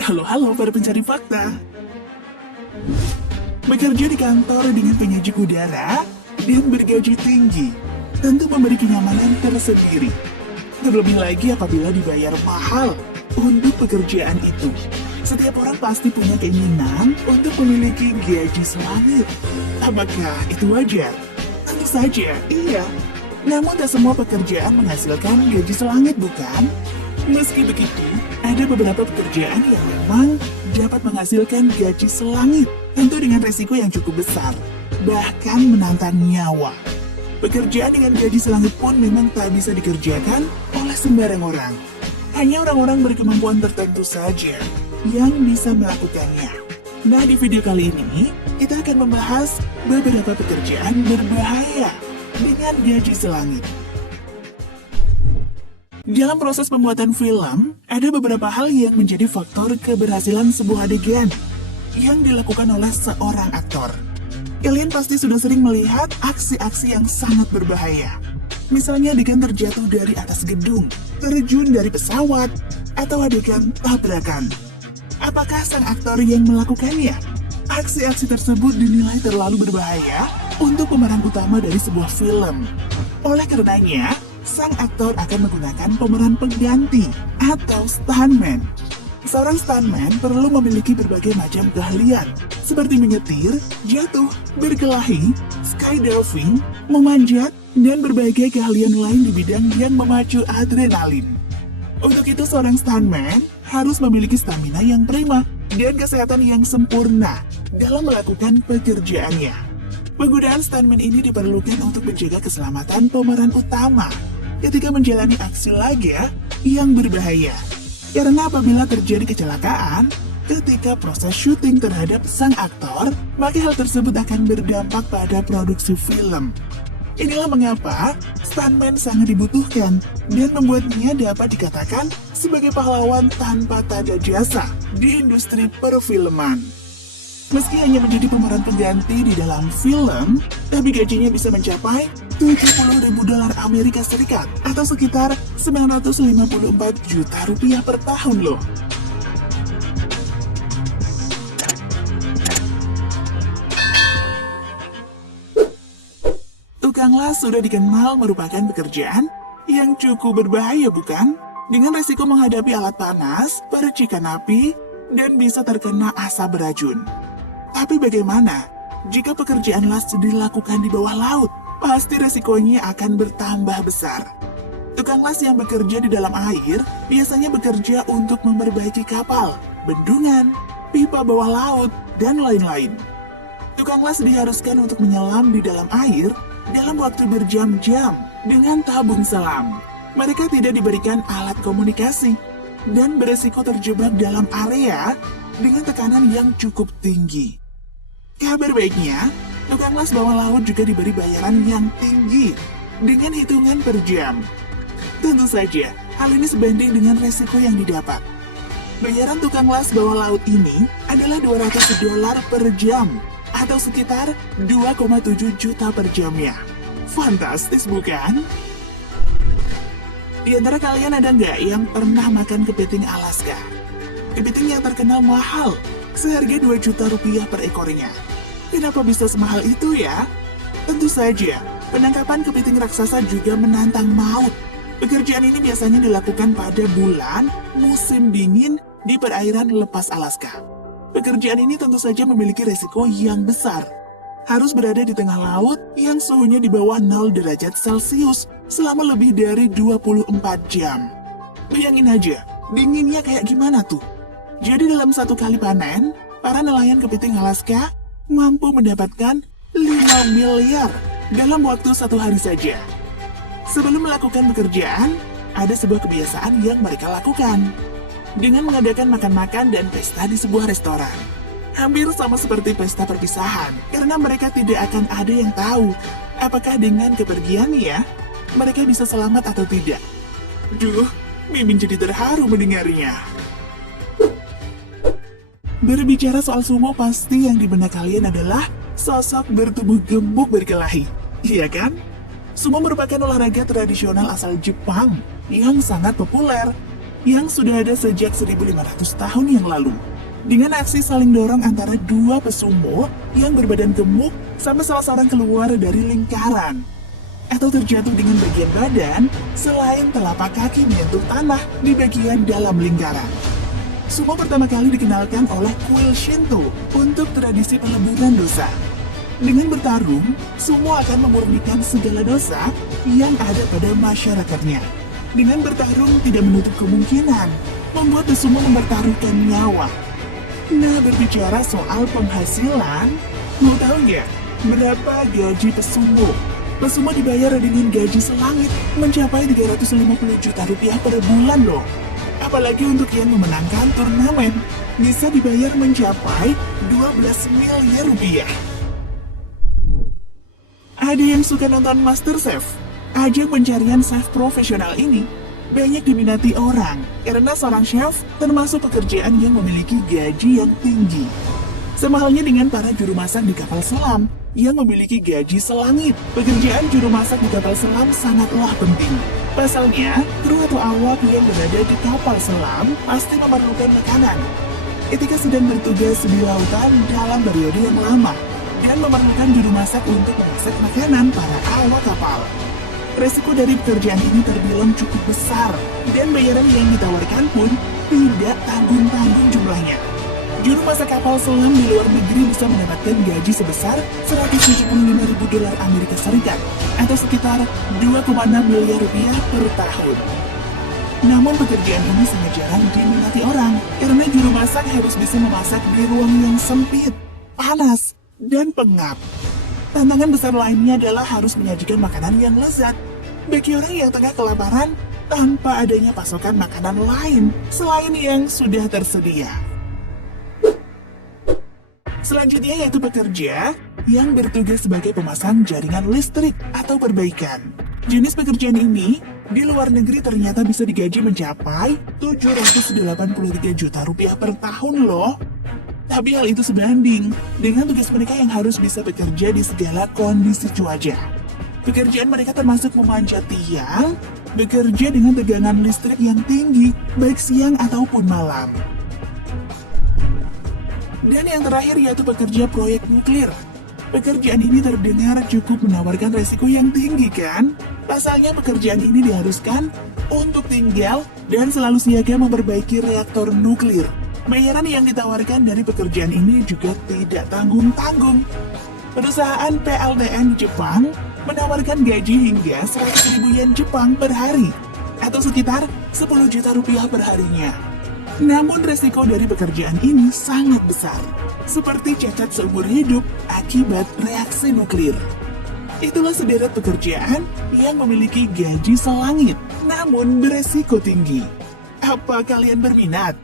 Halo para pencari fakta. Bekerja di kantor dengan penyaji udara dan bergaji tinggi tentu memberi kenyamanan tersendiri. Terlebih lagi apabila dibayar mahal untuk pekerjaan itu. Setiap orang pasti punya keinginan untuk memiliki gaji selangit. Apakah itu wajar? Tentu saja, iya. Namun tak semua pekerjaan menghasilkan gaji selangit, bukan? Meski begitu, ada beberapa pekerjaan yang memang dapat menghasilkan gaji selangit, tentu dengan resiko yang cukup besar, bahkan menantang nyawa. Pekerjaan dengan gaji selangit pun memang tak bisa dikerjakan oleh sembarang orang. Hanya orang-orang berkemampuan tertentu saja yang bisa melakukannya. Nah, di video kali ini, kita akan membahas beberapa pekerjaan berbahaya dengan gaji selangit. Dalam proses pembuatan film, ada beberapa hal yang menjadi faktor keberhasilan sebuah adegan yang dilakukan oleh seorang aktor. Kalian pasti sudah sering melihat aksi-aksi yang sangat berbahaya. Misalnya adegan terjatuh dari atas gedung, terjun dari pesawat, atau adegan tabrakan. Apakah sang aktor yang melakukannya? Aksi-aksi tersebut dinilai terlalu berbahaya untuk pemeran utama dari sebuah film. Oleh karenanya, sang aktor akan menggunakan pemeran pengganti atau stuntman. Seorang stuntman perlu memiliki berbagai macam keahlian, seperti menyetir, jatuh, berkelahi, skydiving, memanjat, dan berbagai keahlian lain di bidang yang memacu adrenalin. Untuk itu, seorang stuntman harus memiliki stamina yang prima dan kesehatan yang sempurna dalam melakukan pekerjaannya. Penggunaan stuntman ini diperlukan untuk menjaga keselamatan pemeran utama ketika menjalani aksi laga yang berbahaya. Karena apabila terjadi kecelakaan ketika proses syuting terhadap sang aktor, maka hal tersebut akan berdampak pada produksi film. Inilah mengapa stuntman sangat dibutuhkan dan membuatnya dapat dikatakan sebagai pahlawan tanpa tanda jasa di industri perfilman. Meski hanya menjadi pemeran pengganti di dalam film, tapi gajinya bisa mencapai $70.000 Amerika Serikat atau sekitar 954 juta rupiah per tahun loh. Tukang las sudah dikenal merupakan pekerjaan yang cukup berbahaya, bukan? Dengan resiko menghadapi alat panas, percikan api, dan bisa terkena asap beracun. Tapi bagaimana jika pekerjaan las dilakukan di bawah laut? Pasti resikonya akan bertambah besar. Tukang las yang bekerja di dalam air biasanya bekerja untuk memperbaiki kapal, bendungan, pipa bawah laut, dan lain-lain. Tukang las diharuskan untuk menyelam di dalam air dalam waktu berjam-jam dengan tabung selam. Mereka tidak diberikan alat komunikasi dan beresiko terjebak dalam area dengan tekanan yang cukup tinggi. Kabar baiknya, tukang las bawah laut juga diberi bayaran yang tinggi dengan hitungan per jam. Tentu saja, hal ini sebanding dengan resiko yang didapat. Bayaran tukang las bawah laut ini adalah $200 per jam atau sekitar 2,7 juta per jamnya. Fantastis, bukan? Di antara kalian ada nggak yang pernah makan kepiting Alaska? Kepiting yang terkenal mahal, seharga 2 juta rupiah per ekornya. Kenapa bisa semahal itu ya? Tentu saja, penangkapan kepiting raksasa juga menantang maut. Pekerjaan ini biasanya dilakukan pada bulan musim dingin di perairan lepas Alaska. Pekerjaan ini tentu saja memiliki resiko yang besar. Harus berada di tengah laut yang suhunya di bawah 0 derajat Celcius selama lebih dari 24 jam. Bayangin aja, dinginnya kayak gimana tuh? Jadi dalam satu kali panen, para nelayan kepiting Alaska mampu mendapatkan 5 miliar dalam waktu 1 hari saja. Sebelum melakukan pekerjaan, ada sebuah kebiasaan yang mereka lakukan dengan mengadakan makan-makan dan pesta di sebuah restoran. Hampir sama seperti pesta perpisahan, karena mereka tidak akan ada yang tahu apakah dengan kepergiannya mereka bisa selamat atau tidak. Duh, Mimin jadi terharu mendengarnya. Berbicara soal sumo, pasti yang di benak kalian adalah sosok bertubuh gemuk berkelahi, iya kan? Sumo merupakan olahraga tradisional asal Jepang yang sangat populer. yang sudah ada sejak 1500 tahun yang lalu. Dengan aksi saling dorong antara dua pesumo yang berbadan gemuk sampai salah seorang keluar dari lingkaran atau terjatuh dengan bagian badan selain telapak kaki menyentuh tanah di bagian dalam lingkaran. Sumo pertama kali dikenalkan oleh kuil Shinto untuk tradisi peleburan dosa. Dengan bertarung, sumo akan memurnikan segala dosa yang ada pada masyarakatnya. Dengan bertarung tidak menutup kemungkinan membuat pesumo mempertaruhkan nyawa. Nah, berbicara soal penghasilan, mau tahu nggak berapa gaji pesumo? Pesumo dibayar dengan gaji selangit mencapai 350 juta rupiah per bulan loh. Apalagi untuk yang memenangkan turnamen, bisa dibayar mencapai 12 miliar rupiah. Ada yang suka nonton MasterChef? Ajang pencarian chef profesional ini banyak diminati orang karena seorang chef termasuk pekerjaan yang memiliki gaji yang tinggi. Sama halnya dengan para juru masak di kapal selam yang memiliki gaji selangit. Pekerjaan juru masak di kapal selam sangatlah penting. Pasalnya, kru atau awak yang berada di kapal selam pasti memerlukan makanan. Ketika sedang bertugas di lautan dalam periode yang lama dan memerlukan juru masak untuk memasak makanan para awak kapal. Resiko dari pekerjaan ini terbilang cukup besar dan bayaran yang ditawarkan pun tidak tanggung-tanggung jumlahnya. Juru masak kapal selam di luar negeri bisa mendapatkan gaji sebesar 175.000 dolar Amerika Serikat atau sekitar 2,6 miliar rupiah per tahun. Namun pekerjaan ini sangat jarang diminati orang karena juru masak harus bisa memasak di ruang yang sempit, panas, dan pengap. Tantangan besar lainnya adalah harus menyajikan makanan yang lezat bagi orang yang tengah kelaparan tanpa adanya pasokan makanan lain selain yang sudah tersedia. Selanjutnya yaitu pekerja yang bertugas sebagai pemasang jaringan listrik atau perbaikan. Jenis pekerjaan ini di luar negeri ternyata bisa digaji mencapai 783 juta rupiah per tahun loh. Tapi hal itu sebanding dengan tugas mereka yang harus bisa bekerja di segala kondisi cuaca. Pekerjaan mereka termasuk memanjat tiang, bekerja dengan tegangan listrik yang tinggi, baik siang ataupun malam. Dan yang terakhir yaitu pekerja proyek nuklir. Pekerjaan ini terdengar cukup menawarkan resiko yang tinggi kan? Pasalnya pekerjaan ini diharuskan untuk tinggal dan selalu siaga memperbaiki reaktor nuklir. Bayaran yang ditawarkan dari pekerjaan ini juga tidak tanggung-tanggung. Perusahaan PLTN Jepang menawarkan gaji hingga 100.000 yen Jepang per hari atau sekitar 10 juta rupiah per harinya. Namun resiko dari pekerjaan ini sangat besar, seperti cacat seumur hidup akibat reaksi nuklir. Itulah sederet pekerjaan yang memiliki gaji selangit, namun beresiko tinggi. Apa kalian berminat?